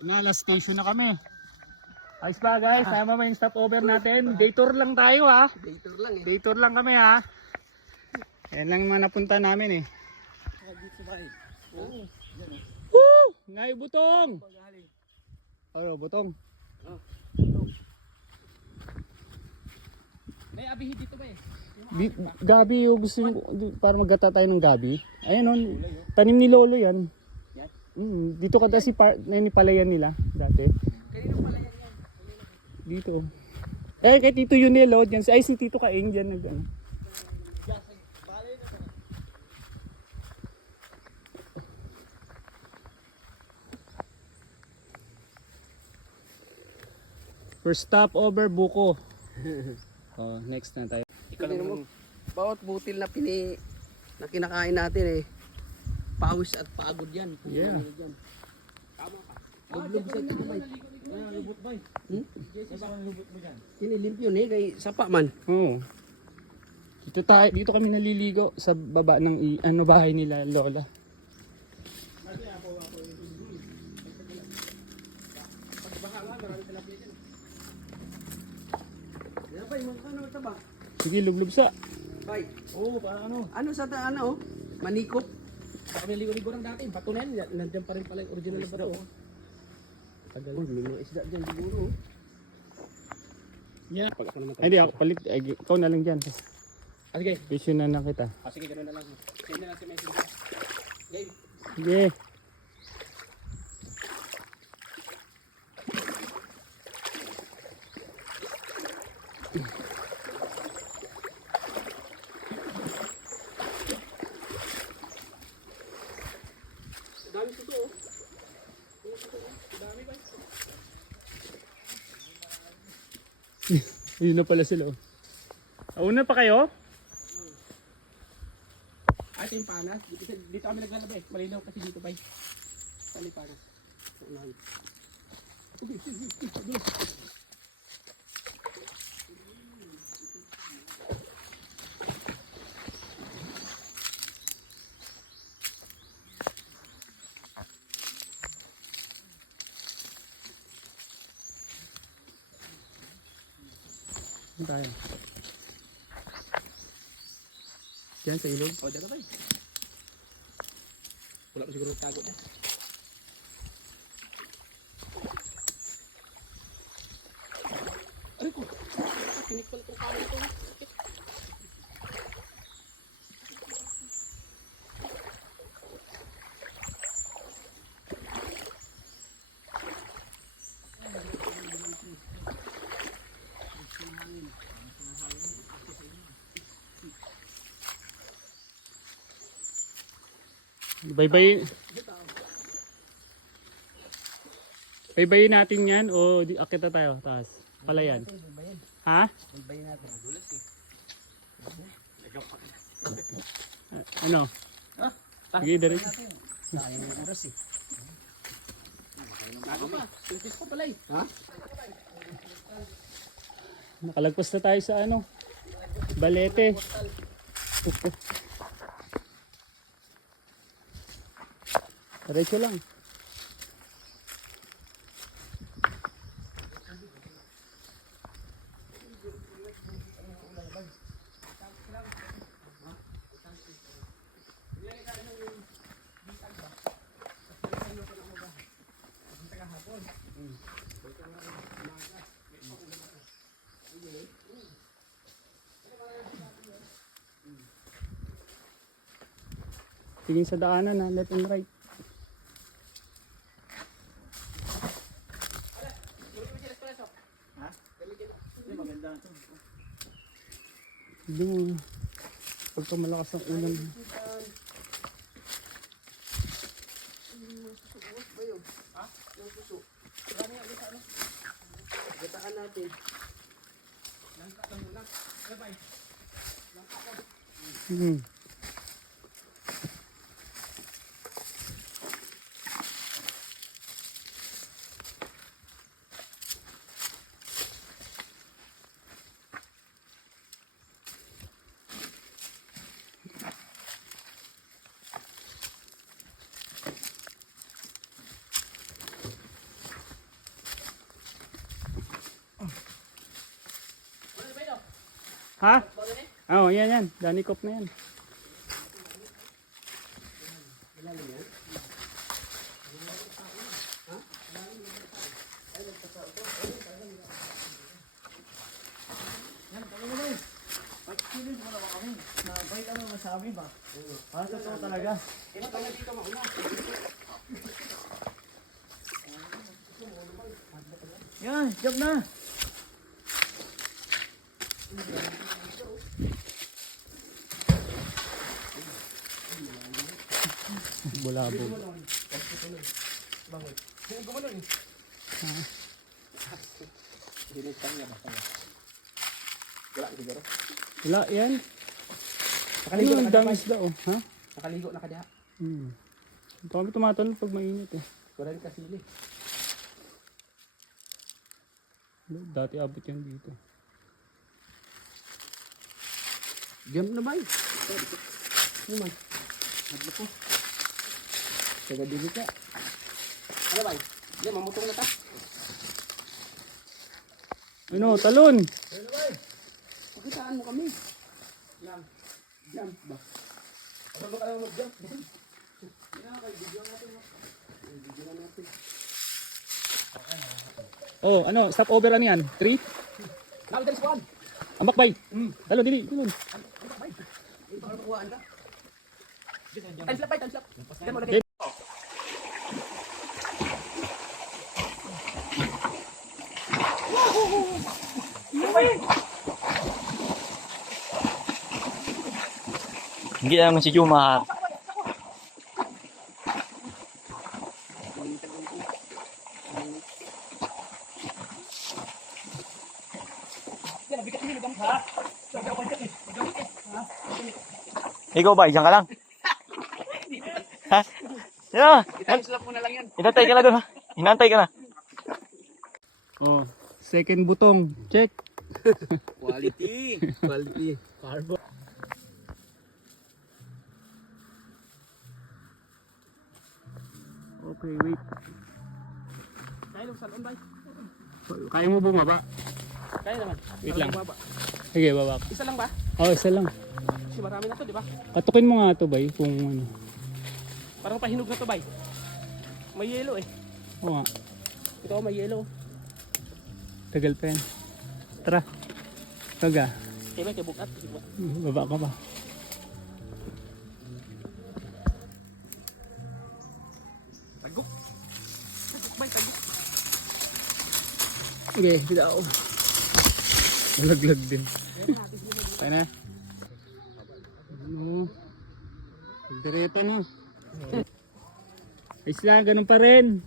Last station na kami. Ayos ba guys? Tama mo yung stopover natin. Day tour lang tayo ha. Day tour lang eh. Day tour lang kami ha. Yan lang yung mga napunta namin eh. Oo. Woo! Ngay butong! Ano butong? May abihi dito ba eh? Gabi yung gusto nyo, para maggata tayo ng gabi. Ayan o, tanim ni Lolo yan. Dito kada si palayan nila dati. Kanino pala yan? Dito. Eh kay Tito Yunelo, dyan ay si Tito Kaing dyan nag ano. First stop over Buko. Oh, next na tayo. Mo, bawat butil na na kinakain natin eh. Pawis at pagod yan. Yeah. Tama ka. Lublog sa ito ba? Lubot ba? Lubot mo dyan? Kinilimpyo eh, kay sapa man. Oo. Dito kami naliligo sa baba ng bahay nila Lola. Bay, ano ito ba? Sige, lublub sa. Bay. Oo, parang ano. Ano sa ano? Manikop. Baka may ligo-ligo lang dati. Bato na yan. Nandiyan pa rin pala yung original na bato. Tagal. Oh, may mga isda dyan siguro. Yeah. Pag ako naman Ay, di ako palit. Ay, ikaw na lang dyan. sige. Vision na kita. Sige, ganoon na lang. Send na lang si Messi. Okay. Sige. Dami ito oh. Dami ba? Yun na pala sila. Una pa kayo? Ito yung panas. Dito kami naglalaba eh. Malinaw kasi dito ba? Sali panas. Unahan. Saan tayo? Diyan sa ilog? O, dito ba? Wala pa siguro tago na. Aray ko! Tinik pala itong kamay ito. Bye-bye. Bye-bye natin yan o akita tayo taas. Palayan. Ha? Bay natin. Dulas eh. Ano? Sige, dari. Sayang yung oras eh. Tago pa. Tulis pa pala eh. Ha? Nakalagpas na tayo sa ano? Balete. Diretso lang. Tingin sa daanan na left and right. Hindi mo. Pagka malakas ang ulan. Gataan natin. Hmm. Ha? Oo, yan yan. Danny Cop na yan. Yan, job na. Bulabog. Wala yan. Nakaligo Ano na ang ka dami diha. isda oh. Ha? Nakaligo na ka diha. Ito kami tumatalon pag mainit eh. Wala rin kasili. Dati abot yan dito. Jump na ba? Ano man? Hadlo ko. Taga dili ka. Ano ba? Hindi, mamutong na ta. Ano, talon! Pakitaan mo kami. Lang. Jump ba? Ano ka lang mag-jump? Oh, ano, stop over ano yan? 3? Now, there is one. Ambak bay! Talon, dili, talon. Ito ka makuhaan ka. Time slap, time slap. Diyan mo lagay. Okay. Hindi naman si Jumar. Ikaw ba? Isang ka lang? Ha? Yeah. Time slap mo na lang yan. Inantay ka na doon ha? Inantay ka na. Oh, second butong. Check. Quality. Quality. Carbo. Okay, wait. Kaya lang, salon ba? Kaya mo bumaba? Kaya naman. Wait Salon lang. baba. Sige, baba ka. Isa lang ba? Oh, isa lang. Kasi marami na to, di ba? Katukin mo nga to bay kung ano. Parang pahinog na to, bay. May yelo eh. Oo nga, Ito may yelo. tagal pa yan. Tara. Taga. Kaya ba, kaya bukat. Baba ka pa. Tagok. Tagok, bay, tagok. Okay, sila ako. Malaglag din. Tayo na. Ano? Direto na. Ayos lang, ganun pa rin.